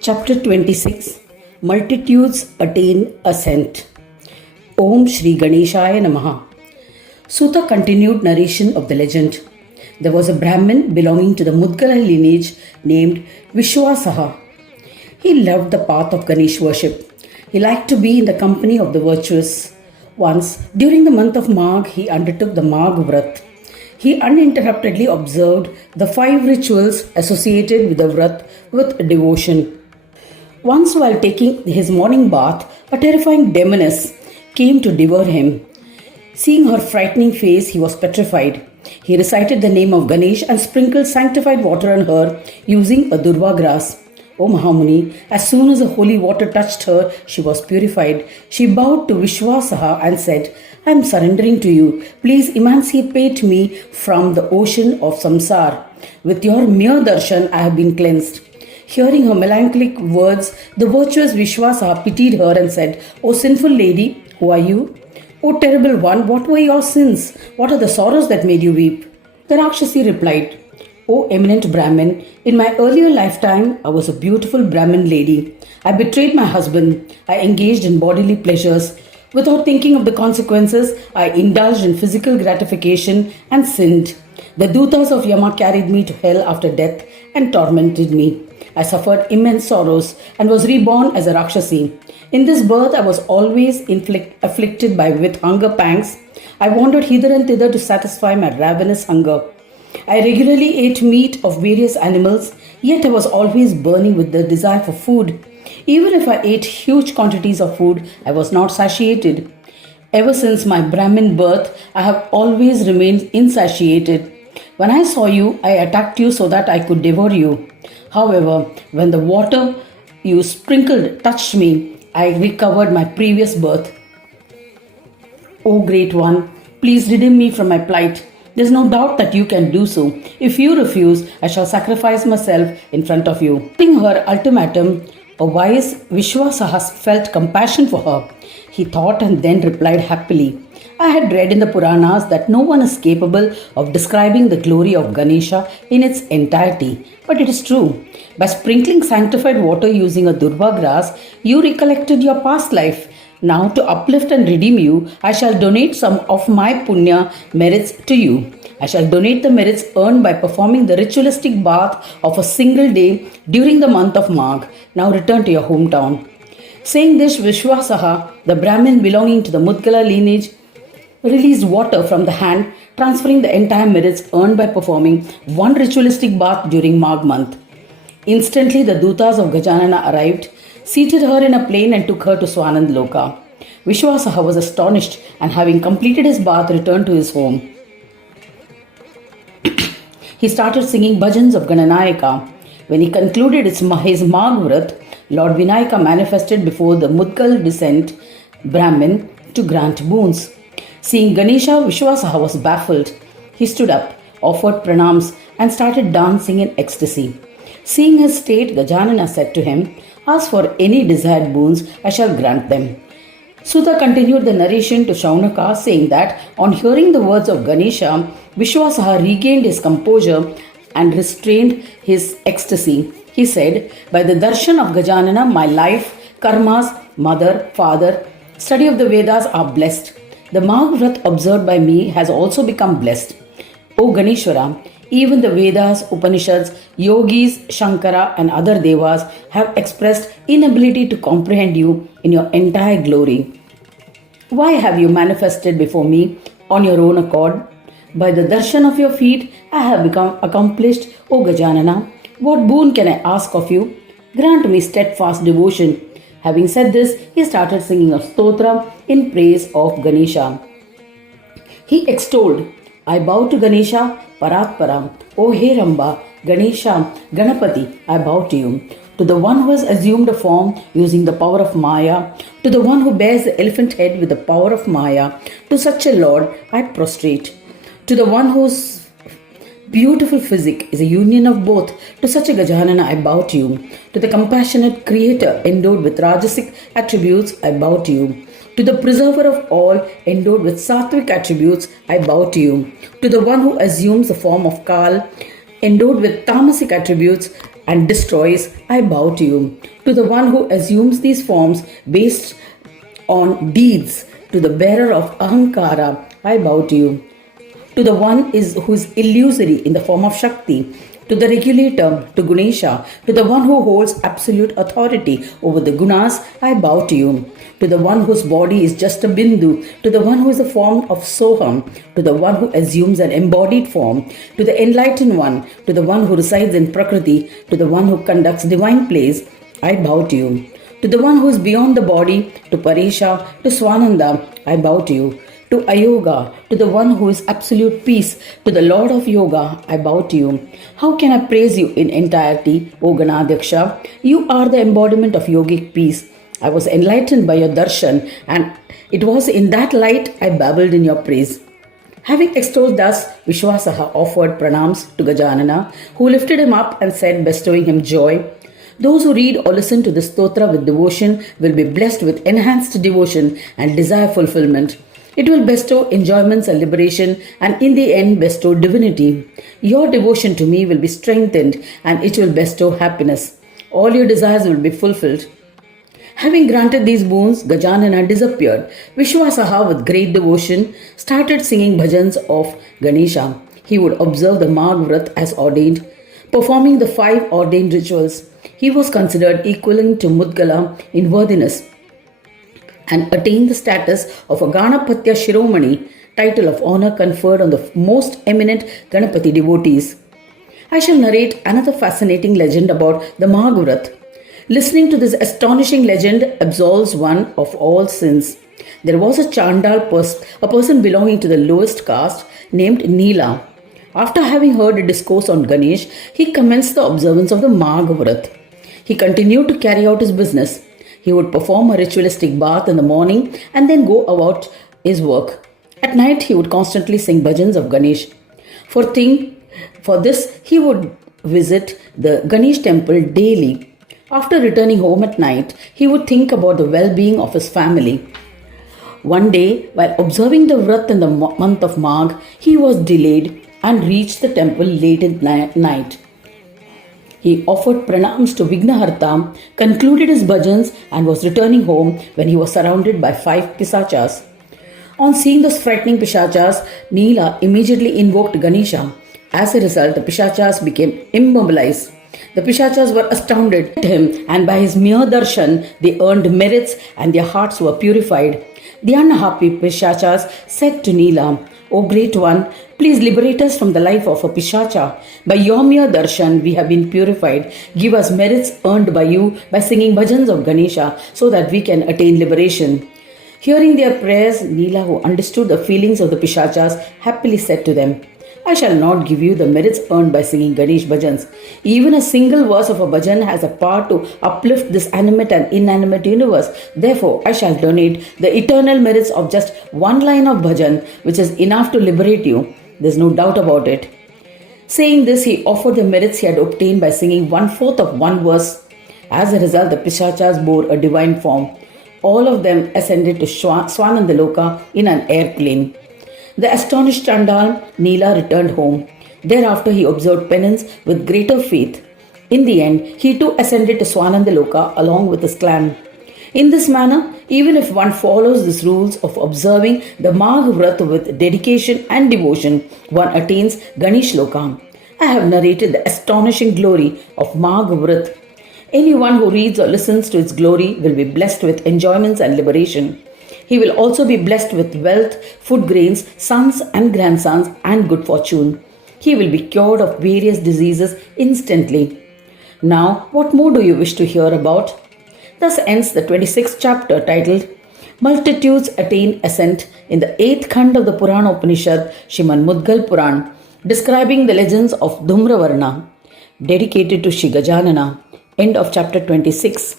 Chapter 26 Multitudes Attain Ascent. Om Shri Ganeshaya Namaha. Sutta continued narration of the legend. There was a Brahmin belonging to the Mudgal lineage named Vishwasaha. He loved the path of Ganesh worship. He liked to be in the company of the virtuous. Once, during the month of Magh, he undertook the Magh Vrat. He uninterruptedly observed the 5 rituals associated with the Vrat with devotion. Once, while taking his morning bath, a terrifying demoness came to devour him. Seeing her frightening face, he was petrified. He recited the name of Ganesh and sprinkled sanctified water on her using a durva grass. O Mahamuni, as soon as the holy water touched her, she was purified. She bowed to Vishwasaha and said, I am surrendering to you. Please emancipate me from the ocean of samsara. With your mere darshan, I have been cleansed. Hearing her melancholic words, the virtuous Vishwasaha pitied her and said, O sinful lady, who are you? O terrible one, what were your sins? What are the sorrows that made you weep? The Rakshasi replied, O eminent Brahmin, in my earlier lifetime, I was a beautiful Brahmin lady. I betrayed my husband. I engaged in bodily pleasures. Without thinking of the consequences, I indulged in physical gratification and sinned. The Dutas of Yama carried me to hell after death and tormented me. I suffered immense sorrows and was reborn as a Rakshasi. In this birth, I was always afflicted with hunger pangs. I wandered hither and thither to satisfy my ravenous hunger. I regularly ate meat of various animals, yet I was always burning with the desire for food. Even if I ate huge quantities of food, I was not satiated. Ever since my Brahmin birth, I have always remained insatiated. When I saw you, I attacked you so that I could devour you. However, when the water you sprinkled touched me, I recovered my previous birth. O Great One, please redeem me from my plight. There is no doubt that you can do so. If you refuse, I shall sacrifice myself in front of you. Putting her ultimatum, a wise Vishwasaha felt compassion for her. He thought and then replied happily, I had read in the Puranas that no one is capable of describing the glory of Ganesha in its entirety. But it is true. By sprinkling sanctified water using a durva grass, you recollected your past life. Now, to uplift and redeem you, I shall donate some of my punya merits to you. I shall donate the merits earned by performing the ritualistic bath of a single day during the month of Magh. Now return to your hometown. Saying this, Vishwasaha, the Brahmin belonging to the Mudgala lineage, released water from the hand, transferring the entire merits earned by performing one ritualistic bath during Magh month. Instantly, the Dutas of Gajanana arrived, seated her in a plane and took her to Swanand Loka. Vishwasaha was astonished and having completed his bath returned to his home. He started singing bhajans of Gananayaka. When he concluded his Magh Vrat, Lord Vinayaka manifested before the Mudgal descent Brahmin to grant boons. Seeing Ganesha, Vishwasaha was baffled. He stood up, offered pranams and started dancing in ecstasy. Seeing his state, Gajanana said to him, Ask for any desired boons, I shall grant them. Sutta continued the narration to Shaunaka, saying that on hearing the words of Ganesha, Vishwasaha regained his composure and restrained his ecstasy. He said, By the darshan of Gajanana, my life, karmas, mother, father, study of the Vedas are blessed. The Magh Vrat observed by me has also become blessed. O Ganeshwara, even the Vedas, Upanishads, Yogis, Shankara and other Devas have expressed inability to comprehend you in your entire glory. Why have you manifested before me on your own accord? By the darshan of your feet, I have become accomplished, O Gajanana. What boon can I ask of you? Grant me steadfast devotion. Having said this, he started singing a stotra in praise of Ganesha. He extolled, I bow to Ganesha, Paratparam. O He Ramba, Ganesha, Ganapati, I bow to you. To the one who has assumed a form using the power of Maya, to the one who bears the elephant head with the power of Maya, to such a Lord I prostrate. To the one whose beautiful physique is a union of both, to such a Gajanana I bow to you. To the compassionate Creator endowed with Rajasic attributes, I bow to you. To the preserver of all endowed with Sattvic attributes, I bow to you. To the one who assumes the form of Kal, endowed with tamasic attributes and destroys, I bow to you. To the one who assumes these forms based on deeds, to the bearer of Ahankara, I bow to you. To the one who is illusory in the form of Shakti, to the regulator, to Ganesha, to the one who holds absolute authority over the gunas, I bow to you. To the one whose body is just a bindu, to the one who is a form of Soham, to the one who assumes an embodied form, to the enlightened one, to the one who resides in Prakriti, to the one who conducts divine plays, I bow to you. To the one who is beyond the body, to Paresha, to Swananda, I bow to you. To Ayoga, to the one who is absolute peace, to the Lord of Yoga, I bow to you. How can I praise you in entirety, O Ganadyaksha? You are the embodiment of yogic peace. I was enlightened by your darshan, and it was in that light I babbled in your praise. Having extolled thus, Vishwasaha offered pranams to Gajanana, who lifted him up and said, bestowing him joy, those who read or listen to this stotra with devotion will be blessed with enhanced devotion and desire fulfillment. It will bestow enjoyments and liberation, and in the end bestow divinity. Your devotion to me will be strengthened, and it will bestow happiness. All your desires will be fulfilled. Having granted these boons, Gajanana disappeared. Vishwasaha, with great devotion, started singing bhajans of Ganesha. He would observe the Magh Vrat as ordained, performing the 5 ordained rituals. He was considered equivalent to Mudgala in worthiness and attained the status of a Ganapatya Shiromani, title of honor conferred on the most eminent Ganapati devotees. I shall narrate another fascinating legend about the Magh Vrat. Listening to this astonishing legend absolves one of all sins. There was a Chandal a person belonging to the lowest caste named Neela. After having heard a discourse on Ganesh, he commenced the observance of the Magh Vrat. He continued to carry out his business. He would perform a ritualistic bath in the morning and then go about his work. At night, he would constantly sing bhajans of Ganesh. For this, he would visit the Ganesh temple daily. After returning home at night, he would think about the well-being of his family. One day, while observing the Vrat in the month of Magh, he was delayed and reached the temple late at night. He offered pranams to Vignaharta, concluded his bhajans, and was returning home when he was surrounded by 5 pisachas. On seeing those frightening pisachas, Neela immediately invoked Ganesha. As a result, the pisachas became immobilized. The pisachas were astounded at him, and by his mere darshan, they earned merits and their hearts were purified. The unhappy pisachas said to Neela, O Great One, please liberate us from the life of a pishacha. By your mere darshan, we have been purified. Give us merits earned by you by singing bhajans of Ganesha so that we can attain liberation. Hearing their prayers, Neela, who understood the feelings of the pishachas, happily said to them, I shall not give you the merits earned by singing Ganesh bhajans. Even a single verse of a bhajan has a power to uplift this animate and inanimate universe. Therefore, I shall donate the eternal merits of just one line of bhajan, which is enough to liberate you. There's no doubt about it. Saying this, he offered the merits he had obtained by singing 1/4 of one verse. As a result, the pishachas bore a divine form. All of them ascended to Swanandaloka in an airplane. The astonished Chandal, Neela, returned home. Thereafter, he observed penance with greater faith. In the end, he too ascended to Swanandaloka along with his clan. In this manner, even if one follows these rules of observing the Magh Vrat with dedication and devotion, one attains Ganesh Loka. I have narrated the astonishing glory of Magh Vrat. Anyone who reads or listens to its glory will be blessed with enjoyments and liberation. He will also be blessed with wealth, food grains, sons and grandsons, and good fortune. He will be cured of various diseases instantly. Now, what more do you wish to hear about? Thus ends the 26th chapter titled Multitudes Attain Ascent in the 8th Khand of the Purana Upanishad, Srimad Mudgal Puran, describing the legends of Dhumravarna, dedicated to Shri Gajanana. End of chapter 26.